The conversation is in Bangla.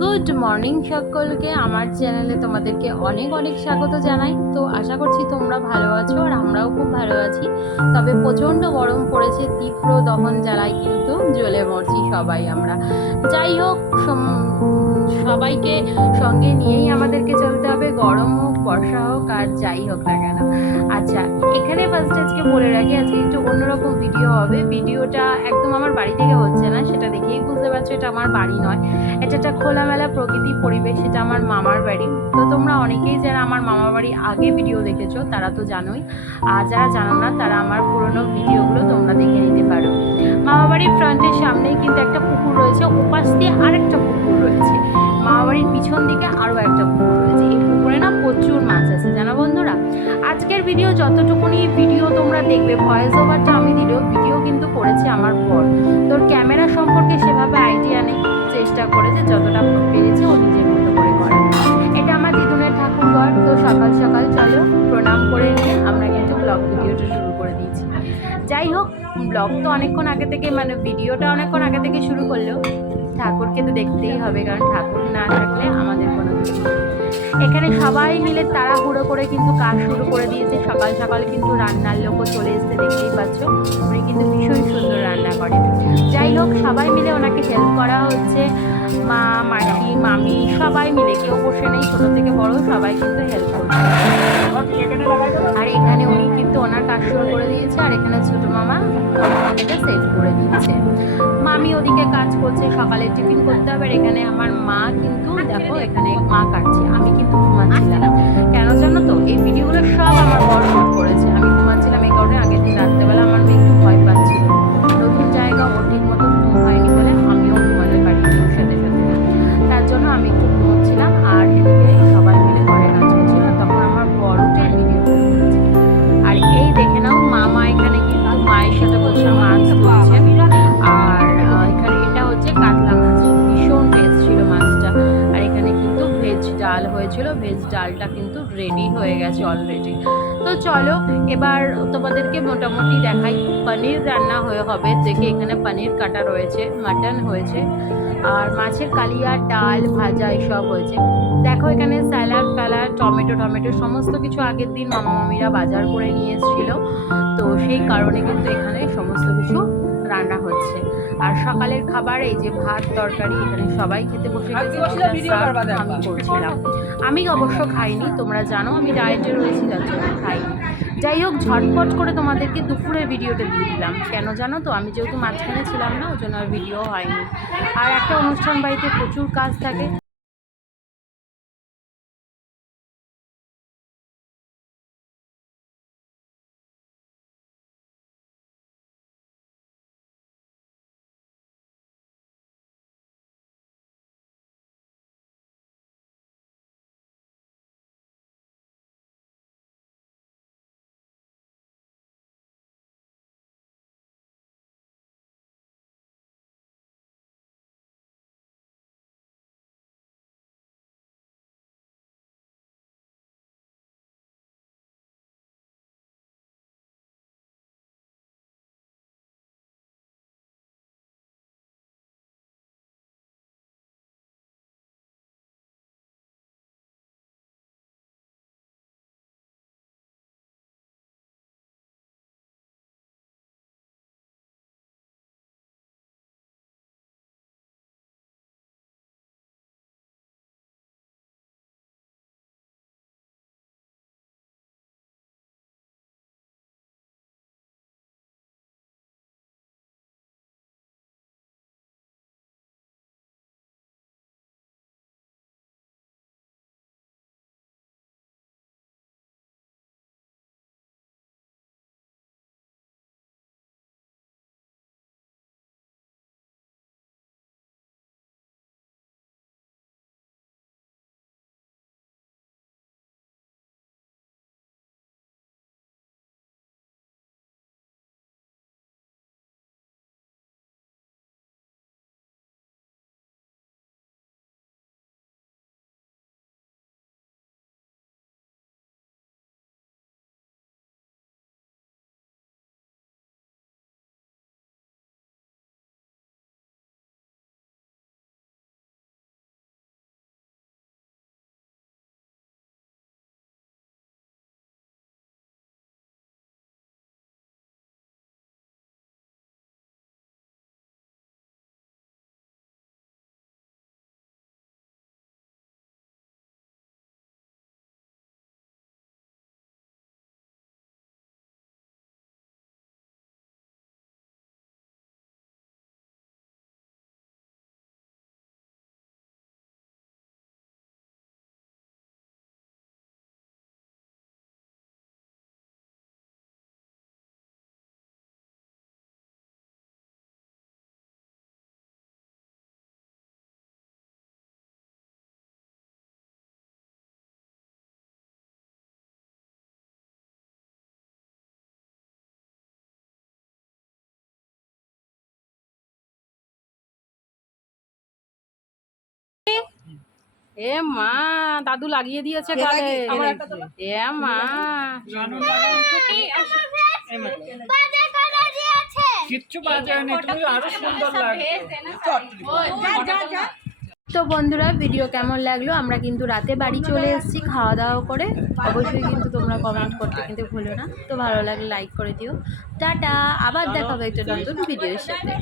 গুড মর্নিং সকলকে, আমার চ্যানেলে তোমাদেরকে অনেক অনেক স্বাগত জানাই। তো আশা করছি তোমরা ভালো আছো আর আমরাও খুব ভালো আছি। তবে প্রচণ্ড গরম পড়েছে, তীব্র দহন জ্বালায় কিন্তু জ্বলে মরছি সবাই আমরা। যাই হোক, সবাইকে সঙ্গে নিয়েই আমাদেরকে চলতে হবে, গরম হোক বর্ষা হোক আর যাই হোক না কেন। আচ্ছা, এখানে ফার্স্ট আজকে বলে রাখি, আজকে একটু অন্যরকম ভিডিও হবে। ভিডিওটা একদম আমার বাড়ি থেকে হচ্ছে না, সেটা দেখেই বুঝতে পারছো এটা আমার বাড়ি নয়। এটা একটা খোলামেলা প্রকৃতি পরিবেশ, সেটা আমার মামার বাড়ি। তো তোমরা অনেকেই যারা আমার মামার বাড়ি আগে ভিডিও দেখেছো তারা তো জানোই, আর যারা জানো না তারা আমার পুরনো ভিডিওগুলো তোমরা দেখে নিতে পারো। মামাবাড়ির ফ্রন্টের সামনেই কিন্তু একটা পুকুর রয়েছে, ওপাশ দিয়ে আরেকটা পুকুর রয়েছে, মামাবাড়ির পিছন দিকে আরও একটা পুকুর রয়েছে। এই পুকুরে না প্রচুর মাছ আছে জানো বন্ধুরা। আজকের ভিডিও যতটুকুনি ভিডিও তোমরা দেখবে, ভয়েস ওভারটা আমি দিলেও ভিডিও কিন্তু করেছে আমার বর। তোর ক্যামেরা সম্পর্কে সেভাবে আইডিয়া নেই, চেষ্টা করেছে যতটা পেরেছে ও নিজের মতো করে করা। এটা আমার দিদুনের ঠাকুর ঘর। তো সকাল সকাল চলো প্রণাম করে নিয়ে আমরা কিন্তু ব্লগ ভিডিওটা শুরু করে দিয়েছি। যাই হোক, ব্লগ তো অনেকক্ষণ আগে থেকে, মানে ভিডিওটা অনেকক্ষণ আগে থেকে শুরু করলেও ঠাকুরকে তো দেখতেই হবে, কারণ ঠাকুর না থাকলে আমাদের কোনো কিছু নেই। এখানে সবাই মিলে তাড়াহুড়ো করে কিন্তু কাজ শুরু করে দিয়েছে। সকাল সকাল কিন্তু রান্নার লোকও চলে এসেছে, দেখতেই পাচ্ছ। উনি কিন্তু ভীষণ সুন্দর রান্না করেন। যাই হোক, সবাই মিলে ওনাকে হেল্প করা হচ্ছে, মা মাসি মামি সবাই মিলে, কেউ বসে নেই, ছোট থেকে বড় সবাই কিন্তু হেল্প করছে। আর এখানে উনি কিন্তু ওনার কাজ শুরু করে দিয়েছে, আর এখানে ছোট মামা এটা সেট করে দিচ্ছে। মামি ওদিকে কাজ করছে, সকালে টিফিন করতে হবে। আর এখানে আমার মা কিন্তু দেখো, এখানে মা কাটছে, আমি কিন্তু ঘুমাচ্ছিলাম। কেন জানো তো, এই ভিডিওগুলো সব আমার বড় শুট করেছে, আমি ঘুমাচ্ছিলাম। এই কারণে আগের দিন রাত্রেবেলা আমার মেয়ে একটু ভয় পাচ্ছিল, নতুন জায়গা, ওর ঠিক মতো ঘুম হয়নি বলে আমিও ঘুমাতে পারিনি ওর সাথে সাথে। তার জন্য আমি একটু ঘুমোচ্ছিলাম, আর এদিকে সবাই মিলে ঘরে কাজ করছিল। তখন আমার বড় উঠে ভিডিওগুলো করেছে। আর এই দেখে নাও, মামা এখানে কিন্তু মায়ের সাথে বসে মাছ ধরছে। আর এখানে এটা হচ্ছে কাতলা মাছ, ভীষণ টেস্ট ছিল মাছটা। আর এখানে কিন্তু ভেজ ডাল হয়েছিল, ভেজ ডালটা কিন্তু রেডি হয়ে গেছে অলরেডি। তো চলো এবার তোমাদেরকে মোটামুটি দেখাই। পনির রান্না হবে, দেখে এখানে পনির কাটা রয়েছে, মাটন হয়েছে, আর মাছের কালিয়া, ডাল ভাজা এসব হয়েছে। দেখো এখানে স্যালাড ফ্যালাড, টমেটো টমেটো সমস্ত কিছু আগের দিন মামা মামিরা বাজার করে নিয়ে এসেছিল। তো সেই কারণে কিন্তু এখানে সমস্ত কিছু রান্না হচ্ছে। আর সকালের খাবার এই যে ভাত তরকারি, এখানে সবাই খেতে বসে গেছে, আমি করছিলাম। আমি অবশ্য খাইনি, তোমরা জানো আমি ডায়েটে রয়েছি, যার জন্য খাইনি। যাই হোক, ঝটপট করে তোমাদেরকে দুপুরের ভিডিওটা দিয়ে দিলাম। কেন জানো তো, আমি যেহেতু মাঝখানে ছিলাম না, ওই জন্য আর ভিডিও হয়নি। আর একটা অনুষ্ঠান বাড়িতে প্রচুর কাজ থাকে। এ মা দাদু লাগিয়ে দিয়েছে গালে। এ মা কিচ্ছু বাজে হয়নি, তুমি আরো সুন্দর লাগছে। তো বন্ধুরা ভিডিও কেমন লাগলো? আমরা কিন্তু রাতে বাড়ি চলে এসেছি খাওয়া দাওয়া করে। অবশ্যই কিন্তু তোমরা কমেন্ট করতে কিন্তু ভুলো না। তো ভালো লাগলে লাইক করে দিও। টাটা, আবার দেখা হবে একটা নতুন ভিডিওর সাথে।